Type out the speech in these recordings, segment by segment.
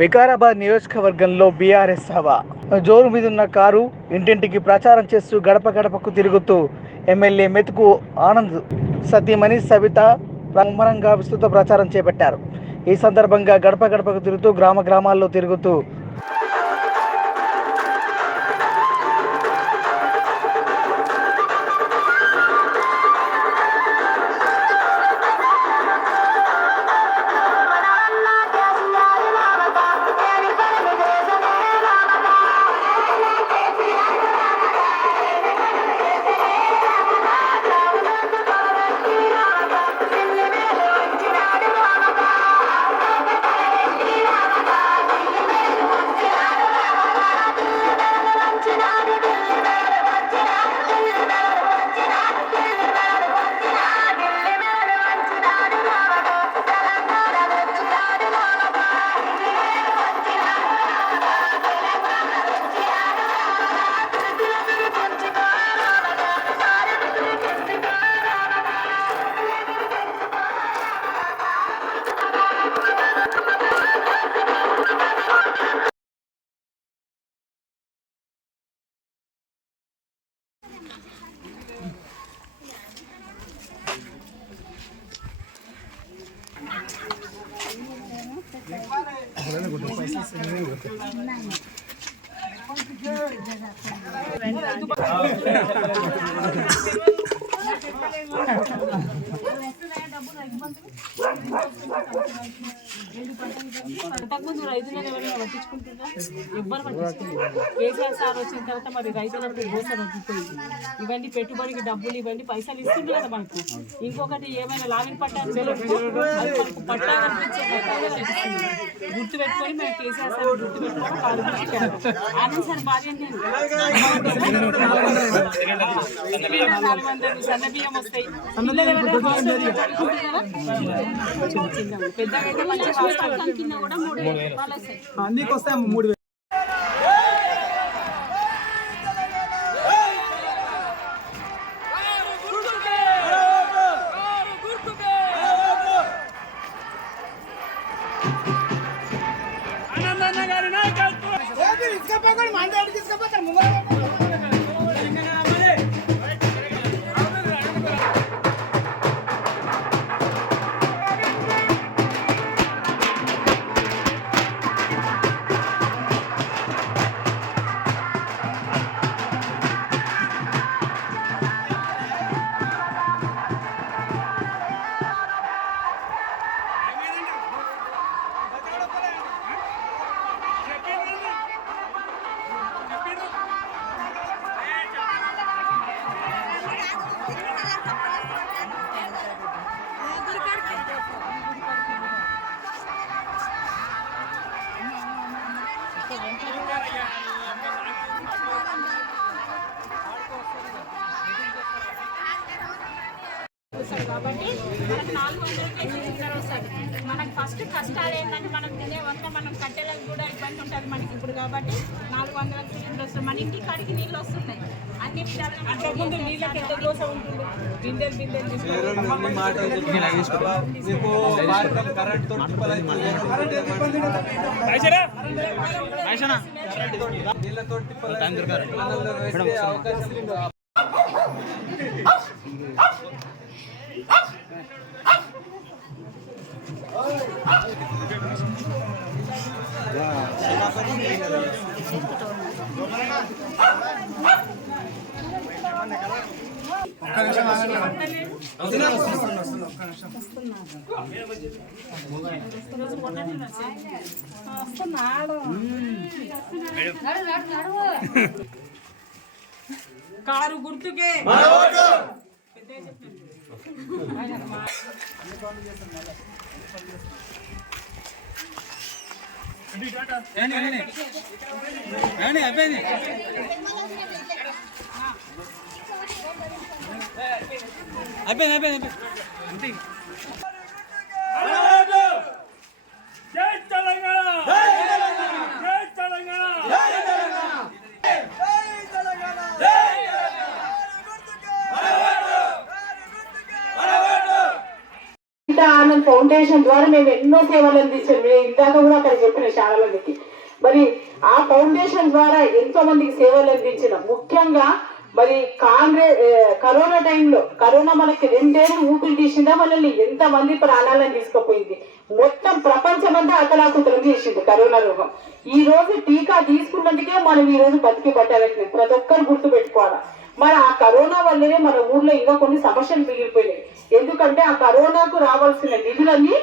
వికారాబాద్ నియోజకవర్గంలో బీఆర్ఎస్ సభ జోరు మీదున్న కారు ఇంటింటికి ప్రచారం చేస్తూ గడప గడపకు తిరుగుతూ ఎమ్మెల్యే మెతుకు ఆనంద్ సతీమణి సవిత ముమ్మరంగా విస్తృత ప్రచారం చేపట్టారు. ఈ సందర్భంగా గడప గడపకు తిరుగుతూ గ్రామాల్లో తిరుగుతూ అంతకుముందు రైతులను ఎవరైనా పట్టించుకుంటుందా? ఎవ్వరు పట్టించుకుంటారు. కేసీఆర్ సార్ వచ్చిన తర్వాత మరి రైతులకు మోసం వద్దుపోయింది. ఇవన్నీ పెట్టుబడికి డబ్బులు ఇవన్నీ పైసలు ఇస్తుండే కదా మనకు. ఇంకొకటి ఏమైనా లాగిన పట్టాను మనకు పట్టా కనిపించింది. గుర్తు పెట్టుకొని మేము కేసీఆర్ సార్ గుర్తు పెట్టుకొని ఆనంద్ సార్ భార్య సన్న బియ్యం వస్తాయి. పెద్దగా మంచి కింద కూడా 3,000 అన్నికి వస్తాయి 3,000. కాబట్టి మనకు 400 వస్తుంది. మనకు ఫస్ట్ కష్టాలు ఏంటంటే మనం తినే వంట మనం కట్టెలకు కూడా ఇబ్బంది ఉంటుంది మనకి ఇప్పుడు. కాబట్టి 400 సిలిండర్ వస్తుంది. మన ఇంటి కాడికి నీళ్ళు వస్తున్నాయి. అన్ని అంతకుముందు నీళ్ళకి ఎంత దోశ ఉంటుంది. బిందెలు కారు గుర్తుకే అయిపోయింది. జై తెలంగాణ, జై తెలంగాణ, జై తెలంగాణ, జై తెలంగాణ, జై తెలంగాణ. ఆనంద్ ఫౌండేషన్ ఫౌండేషన్ ద్వారా మేము ఎన్నో సేవలు అందించాం. మేము ఇందాక కూడా అక్కడ చెప్పిన చాలా మందికి. మరి ఆ ఫౌండేషన్ ద్వారా ఎంతో మందికి సేవలు అందించిన, ముఖ్యంగా మరి కరోనా టైంలో కరోనా మనకి 2 ఏళ్ళు ఊపిరి తీసిందా, మనల్ని ఎంతమంది ప్రాణాలను తీసుకుపోయింది. మొత్తం ప్రపంచమంతా అతలాకుతలం చేసింది కరోనా రోగం. ఈ రోజు టీకా తీసుకున్నందుకే మనం ఈ రోజు బతికి పట్టాలని ప్రతి ఒక్కరు గుర్తు పెట్టుకోవాలి. మరి ఆ కరోనా వల్లనే మన ఊర్లో ఇంకా కొన్ని సమస్యలు మిగిలిపోయినాయి. ఎందుకంటే ఆ కరోనాకు రావాల్సిన నిధులన్నీ,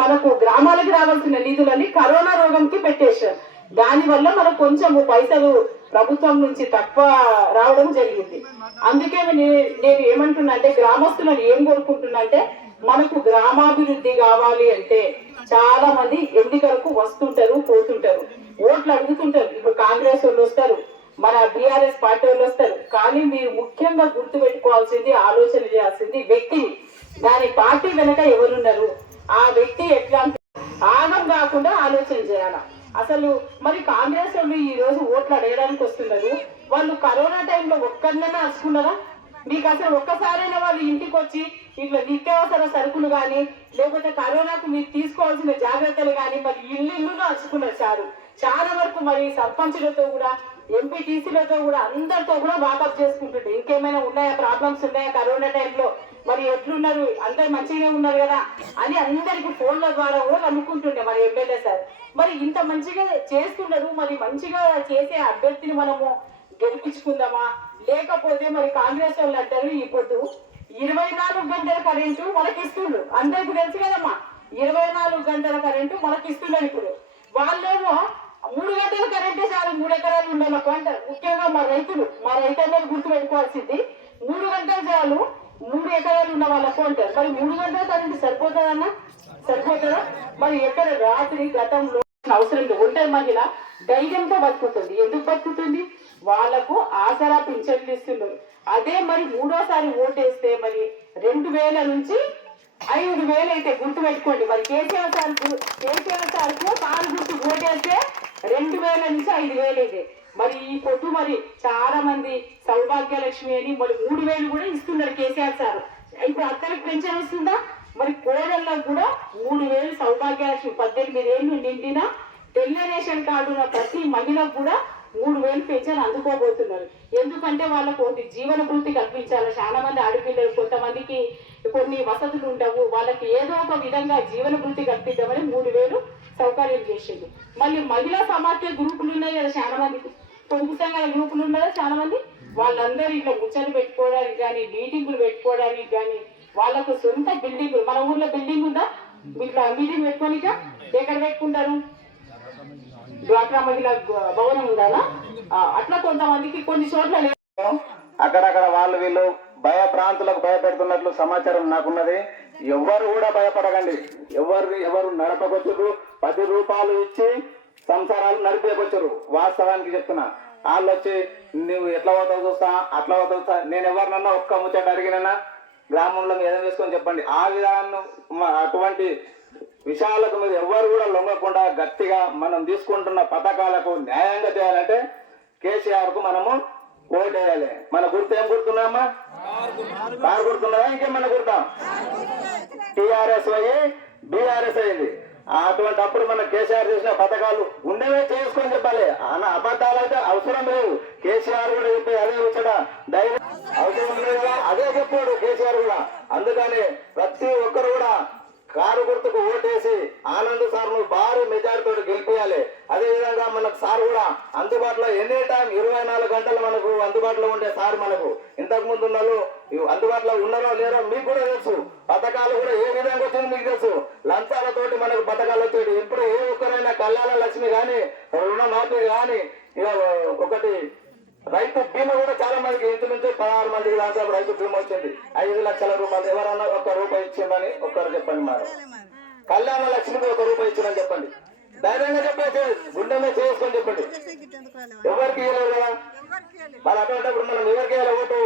మనకు గ్రామాలకు రావాల్సిన నిధులన్నీ కరోనా రోగంకి పెట్టేశారు. దానివల్ల మనకు కొంచెం పైసలు ప్రభుత్వం నుంచి తక్కువ రావడం జరిగింది. అందుకే నేను ఏమంటున్నా అంటే, గ్రామస్తులను ఏం కోరుకుంటున్నా అంటే, మనకు గ్రామాభివృద్ధి కావాలి అంటే చాలా మంది ఎన్నికలకు వస్తుంటారు, పోతుంటారు, ఓట్లు అడుగుతుంటారు. ఇప్పుడు కాంగ్రెస్ వాళ్ళు వస్తారు, మన బీఆర్ఎస్ పార్టీ వాళ్ళు వస్తారు. కానీ మీరు ముఖ్యంగా గుర్తు పెట్టుకోవాల్సింది, ఆలోచన చేయాల్సింది వ్యక్తిని. దాని పార్టీ వెనక ఎవరున్నారు, ఆ వ్యక్తి ఎట్లా ఆగం కాకుండా ఆలోచన చేయాల. అసలు మరి కాంగ్రెస్ వాళ్ళు ఈ రోజు ఓట్లు అడగడానికి వస్తున్నారు. వాళ్ళు కరోనా టైంలో ఒక్కరినైనా అరుచుకున్నారా? మీకు అసలు ఒక్కసారైనా వాళ్ళు ఇంటికి వచ్చి ఇట్లా నిత్యావసర సరుకులు కానీ, లేకపోతే కరోనాకు మీరు తీసుకోవాల్సిన జాగ్రత్తలు కానీ మరి ఇల్లు అరుచుకున్నారు. చాలా వరకు మరి సర్పంచులతో కూడా, ఎంపీటీసీలతో కూడా, అందరితో కూడా వాకప్ చేసుకుంటుండే. ఇంకేమైనా ఉన్నాయా, ప్రాబ్లమ్స్ ఉన్నాయా కరోనా టైంలో, మరి ఎట్లున్నారు, అందరు మంచిగానే ఉన్నారు కదా అని అందరికి ఫోన్ల ద్వారా కూడా కనుక్కుంటుండే మరి ఎమ్మెల్యే సార్. మరి ఇంత మంచిగా చేస్తున్నారు, మరి మంచిగా చేసే అభ్యర్థిని మనము గెలిపించుకుందామా, లేకపోతే మరి కాంగ్రెస్ వాళ్ళు అంటారు ఇప్పుడు 24 గంటల కరెంటు మనకి ఇస్తుండ్రు. అందరికి తెలుసు కదమ్మా, 24 గంటల కరెంటు మనకి ఇస్తున్నారు. ఇప్పుడు వాళ్ళేమో 3 గంటల కరెంటే చాలు, 3 ఎకరాలు ఉండాలి అంటారు. ముఖ్యంగా మా రైతులను గుర్తు పెట్టుకోవాల్సింది, 3 గంటలు చాలు 3 ఎకరాలు ఉన్న వాళ్ళకు అంటారు. మరి 3 గంటల కరెంటు సరిపోతుందన్నా? సరిపోతుందా? మరి ఎక్కడ రాత్రి గతంలో అవసరం లేదు. ఒంటరి మహిళ ధైర్యంతో బతుకుతుంది. ఎందుకు బతుకుతుంది? వాళ్లకు ఆసరా పింఛన్లు ఇస్తున్నారు. అదే మరి 3వ ఓటేస్తే మరి 2000 నుంచి 5000 అయితే గుర్తు పెట్టుకోండి. మరి కేసీఆర్ సార్కు కారు గుర్తు ఓటేస్తే 2000 నుంచి 5000 అయితే మరి ఈ పొద్దు మరి చాలా మంది సౌభాగ్యలక్ష్మి అని మరి 3000 కూడా ఇస్తున్నారు కేసీఆర్ సార్. ఇప్పుడు అక్కడికి పెన్షన్ వస్తుందా? మరి కోడళ్ళకు కూడా 3000 సౌభాగ్యలక్ష్మి 18 ఏళ్ళు నిండినా తెల్ల రేషన్ కార్డు ఉన్న ప్రతి మహిళకు కూడా 3000 పెన్షన్ అందుకోబోతున్నారు. ఎందుకంటే వాళ్ళకు ఒకటి జీవన భృతి కల్పించాలి. చాలా మంది ఆడపిల్లలు, కొంతమందికి కొన్ని వసతులు ఉండవు, వాళ్ళకి ఏదో ఒక విధంగా జీవన భృతి కల్పిద్దామని 3000 సౌకర్యం చేసేది. మళ్ళీ మహిళా సమాఖ్య గ్రూపులు ఉన్నాయి కదా చాలా మందికి, పొదుపు సంఘాల గ్రూపులు ఉన్నాయి చాలా మంది. వాళ్ళందరూ ఇట్లా ముచ్చట్లు పెట్టుకోవడానికి కానీ, మీటింగులు పెట్టుకోవడానికి కానీ, వాళ్ళకు సొంత బిల్డింగ్, మన ఊర్లో బిల్డింగ్ ఉందా, ఇట్లా మీటింగ్ పెట్టుకోనిక ఎక్కడ పెట్టుకుంటారు? డ్వాక్రా మహిళా భవనం ఉండాలా? అట్లా కొంతమందికి కొన్ని చోట్ల అక్కడక్కడ వాళ్ళు వీళ్ళు భయభ్రాంతులకు భయపెడుతున్నట్లు సమాచారం నాకున్నది. ఎవరు కూడా భయపడకండి. ఎవరు నడపకొచ్చురు, 10 రూపాయలు ఇచ్చి సంసారాలు నడిపేకొచ్చారు. వాస్తవానికి చెప్తున్నా. వాళ్ళు వచ్చి నువ్వు ఎట్లా పోతావు చూస్తా, అట్లా పోతావు చూస్తా. నేను ఎవరినన్నా ఒక్క ముచ్చట అడిగినా గ్రామంలో ఏదైనా వేసుకొని చెప్పండి. ఆ విధానం అటువంటి విషయాలకు మీరు ఎవరు కూడా లొంగకుండా గట్టిగా మనం తీసుకుంటున్న పథకాలకు న్యాయంగా చేయాలంటే కేసీఆర్ కు మనము ఓటేయాలి. మన గుర్తు ఏం గుర్తున్నామా? కారు గుర్తున్నదా? ఇంకేమన్నా గుర్తాం? టీఆర్ఎస్ అయ్యి బీఆర్ఎస్ అయింది. అటువంటి అప్పుడు మన కేసీఆర్ చేసిన పథకాలు ఉండేవే చేసుకొని చెప్పాలి. అబద్ధాలు అయితే అవసరం లేదు. కేసీఆర్ కూడా చెప్పి అదే వచ్చాడ ధైర్యం అవసరం లేదు, అదే చెప్పాడు కేసీఆర్ కూడా. అందుకని ప్రతి ఒక్కరు కూడా కారు గుర్తుకు ఓటేసి ఆనంద్ సార్ ను భారీ మెజారిటీతో గెలిపియాలి. అదే విధంగా మనకు సార్ కూడా అందుబాటులో ఎనీ టైం 24 గంటలు మనకు అందుబాటులో ఉండే సార్ మనకు ఇంతకు ముందు ఉన్నలు అందుబాటులో ఉన్నారో లేరో మీకు కూడా తెలుసు. పథకాలు కూడా ఏ విధంగా వచ్చింది మీకు తెలుసు. లంచాలతోటి మనకు పథకాలు వచ్చేది. ఇప్పుడు ఏ ఒక్కరైనా కళ్యాణ లక్ష్మి కానీ, రుణమాఫీ కానీ, ఒకటి రైతు బీమా కూడా చాలా మందికి ఇంచుమించు 16 మందికి దాంట్లో రైతు బీమా వచ్చింది. 5 లక్షల రూపాయలు. ఎవరన్నా 1 రూపాయి ఇచ్చిందని ఒక్కరు చెప్పండి. మరి కళ్యాణ లక్ష్మికి 1 రూపాయి ఇచ్చిందని చెప్పండి. ధైర్యంగా చెప్పేసి గుండె మీద చేసుకొని చెప్పండి. ఎవరికి ఇవ్వలేదు కదా. మరి అటువంటిప్పుడు మనం ఎవరికి ఇవ్వాలి ఓటు?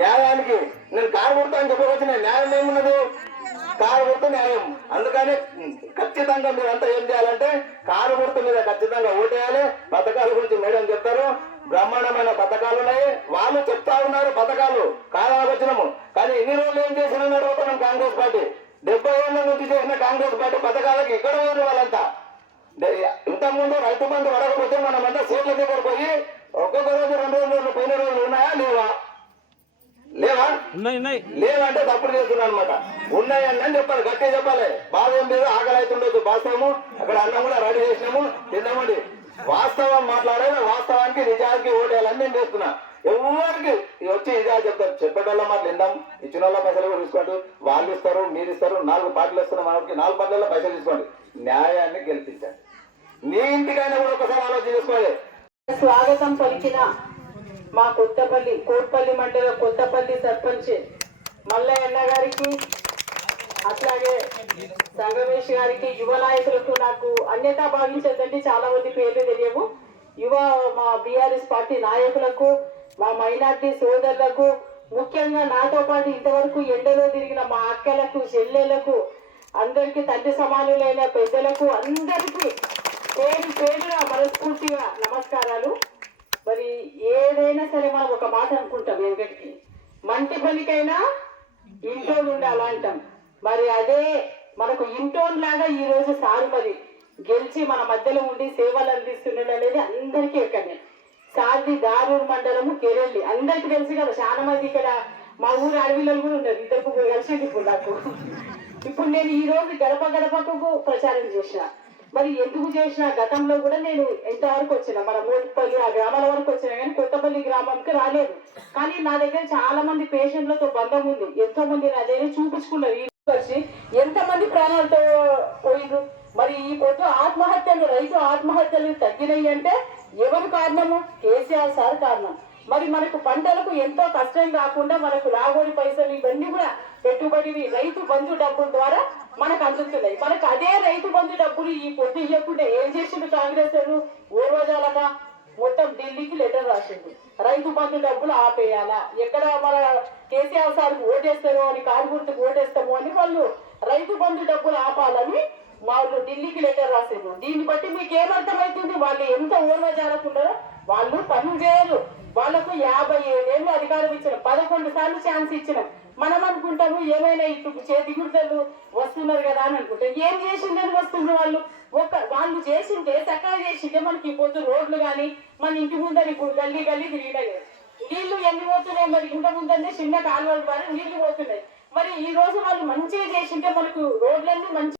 న్యాయానికి. నేను కారు గుర్తు అని చెప్పవచ్చు. న్యాయం ఏమున్నది? కారు గుర్తు న్యాయం. అందుకని ఖచ్చితంగా మీరు అంతా ఏం చేయాలంటే కారు గుర్తు మీద ఖచ్చితంగా ఓటేయాలి. పథకాల గురించి మేడం చెప్తారు. బ్రహ్మాండమైన పథకాలు ఉన్నాయి. వాళ్ళు చెప్తా ఉన్నారు పథకాలు కాదని వచ్చినాము. కానీ ఇన్ని రోజులు ఏం చేసిన అడుగుతున్నాం కాంగ్రెస్ పార్టీ. 70 ఏళ్ళ నుంచి చేసిన కాంగ్రెస్ పార్టీ పథకాలకు ఇక్కడ పోయిన వాళ్ళంతా. ఇంతకుముందు రైతు బంధు పడకపోతే మనమంతా సీట్ల దగ్గర పోయి ఒక్కొక్క రోజు 2 రోజులు పోయిన రోజులు ఉన్నాయా లేవా? లేవంటే తప్పుడు చేస్తున్నాను అనమాట. ఉన్నాయని అని చెప్పాలి, గట్టిగా చెప్పాలి. బాధ ఏం లేదు, ఆకలి అవుతుండొచ్చు, బాస్తాము అక్కడ అన్నం కూడా రెడీ చేసినాము, తిన్నామండి. వాస్తవం మాట్లాడాలి, వాస్తవానికి నిజానికి ఓటేయాలని నేను చేస్తున్నా. ఎవరికి వచ్చి ఇదే చెప్తారు, చెప్పేటోళ్ళ మాటలు విందాం, ఇచ్చిన వాళ్ళ పైసలు కూడా తీసుకోండి. వాళ్ళు ఇస్తారు, మీరు ఇస్తారు, 4 పార్టీలు ఇస్తున్నారు, మనకి 4 పార్టీలలో పైసలు తీసుకోండి. న్యాయాన్ని గెలిపించండి. నీ ఇంటికైనా కూడా ఒకసారి ఆలోచన చేసుకోవాలి. స్వాగతం పలికిన మా కోట్పల్లి మండల కొత్తపల్లి సర్పంచ్ మల్లయ్య గారికి, అట్లాగే సంగమేష్ గారికి, యువ నాయకులకు నాకు అన్యతా భావించదండి, చాలా మంది పేర్లు తెలియవు. మా బీఆర్ఎస్ పార్టీ నాయకులకు, మా మైనార్టీ సోదరులకు, ముఖ్యంగా నాతో పాటు ఇంతవరకు ఎండలో తిరిగిన మా అక్కలకు, చెల్లెలకు, అందరికీ తండ్రి సమానులైన పెద్దలకు అందరికీ పేరుగా మనస్ఫూర్తిగా నమస్కారాలు. మరి ఏదైనా సరే మనం ఒక మాట అనుకుంటాం, వెంకటికి మంటి పనికైనా ఇంటోడు ఉండాలి అంటాం. మరి అదే మనకు ఇంటోన్ లాగా ఈ రోజు సారు మరి గెలిచి మన మధ్యలో ఉండి సేవలు అందిస్తున్నాడు అనేది అందరికీ ఎక్కడనే. సార్ది దారూరు మండలము కెరెల్లి అందరికీ తెలుసు కదా. చాలా మంది ఇక్కడ మా ఊరు అడవిలో కూడా ఉన్నారు, 2 కలిసి ఇప్పుడు నాకు. ఇప్పుడు నేను ఈ రోజు గడపకు ప్రచారం చేసిన. మరి ఎందుకు చేసిన, గతంలో కూడా నేను ఎంతవరకు వచ్చిన, మన మోటిపల్లి ఆ గ్రామాల వరకు వచ్చినా కానీ కొత్తపల్లి గ్రామంకి రాలేదు. కానీ నా దగ్గర చాలా మంది పేషెంట్లతో బంధం ఉంది, ఎంతో మంది నా దగ్గర చూపించుకున్నారు. ఈ వచ్చి ఎంతమంది ప్రాణాలతో పోయిండ్రు. మరి ఈ పొద్దు ఆత్మహత్యలు, రైతు ఆత్మహత్యలు తగ్గినాయి అంటే ఎవరు కారణము? కేసీఆర్ సార్ కారణం. మరి మనకు పంటలకు ఎంతో కష్టం కాకుండా మనకు రాబోయే పైసలు ఇవన్నీ కూడా పెట్టుబడి రైతు బంధు డబ్బుల ద్వారా మనకు అందుతున్నాయి. మనకు అదే రైతు బంధు డబ్బులు ఈ పొద్దు ఇవ్వకుండా ఏం చేసిండు కాంగ్రెస్ ఓర్వజాలగా మొత్తం ఢిల్లీకి లెటర్ రాసిండు, రైతు బంధు డబ్బులు ఆపేయాలా, ఎక్కడ మన కేసీఆర్ సార్కి ఓటేస్తారో అని, కారు గుర్తుకు ఓటేస్తామో అని వాళ్ళు రైతు బంధు డబ్బులు ఆపాలని వాళ్ళు ఢిల్లీకి లెటర్ రాసిండు. దీన్ని బట్టి మీకు ఏమర్థమవుతుంది, వాళ్ళు ఎంత ఓర్వజాలకున్నారో. వాళ్ళు పనులు చేయరు, వాళ్ళకు 57 ఏళ్ళు అధికారం ఇచ్చిన, 11 సార్లు ఛాన్స్ ఇచ్చిన. మనం అనుకుంటాము ఏమైనా ఇప్పుడు చేతి గుర్తలు వస్తున్నారు కదా అని అనుకుంటాం. ఏం చేసిందని వస్తున్నారు వాళ్ళు? వాళ్ళు చేసింటే చక్కగా చేసింటే మనకి పొద్దు రోడ్లు కానీ మన ఇంటి ముందని ఇప్పుడు గల్లీ తిరిగినాయి కదా, నీళ్లు ఎన్ని పోతున్నాయి. మరి ఇంత ముందనే చిన్న కాలువల ద్వారా నీళ్లు పోతున్నాయి. మరి ఈ రోజు వాళ్ళు మంచిగా చేసింటే మనకు రోడ్లన్నీ మంచి